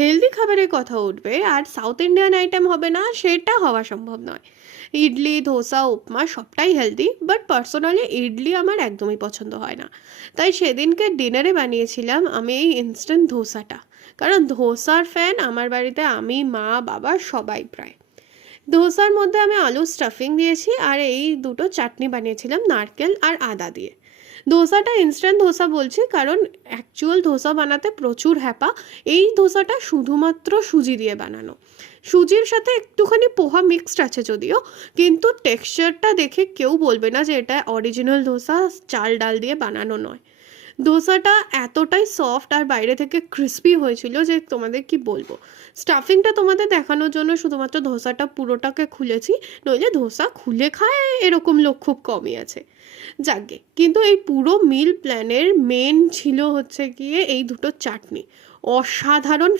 Healthy খাবারের কথা উঠবে আর সাউথ ইন্ডিয়ান আইটেম হবে না, সেটা হওয়া সম্ভব নয়। ইডলি, ধোসা, উপমা সবটাই হেলদি, বাট পার্সোনালি ইডলি আমার একদমই পছন্দ হয় না। তাই সেদিনকে ডিনারে বানিয়েছিলাম আমি এই ইনস্ট্যান্ট ধোসাটা। কারণ ধোসার ফ্যান আমার বাড়িতে আমি, মা, বাবা সবাই প্রায়। ধোসার মধ্যে আমি আলু স্টাফিং দিয়েছি আর এই দুটো চাটনি বানিয়েছিলাম নারকেল আর আদা দিয়ে। ধোসাটা ইনস্ট্যান্ট ধোসা বলছি কারণ অ্যাকচুয়াল ধোসা বানাতে প্রচুর হ্যাপা। এই ধোসাটা শুধুমাত্র সুজি দিয়ে বানানো। সুজির সাথে একটুখানি পোহা মিক্সড আছে যদিও, কিন্তু টেক্সচারটা দেখে কেউ বলবে না যে এটা অরিজিনাল ধোসা চাল ডাল দিয়ে বানানো নয়। ধোসাটা এতটাই সফট আর বাইরে থেকে ক্রিস্পি হয়েছিল যে তোমাদের কি বলবো। স্টাফিংটা তোমাদের দেখানোর জন্য শুধুমাত্র ধোসাটা পুরোটাকে খুলেছি, নইলে ধোসা খুলে খায় এরকম লোক খুব কমই আছে। যাকগে, কিন্তু এই পুরো মিল প্ল্যানের মেন ছিল হচ্ছে গিয়ে এই দুটো চাটনি। অসাধারণ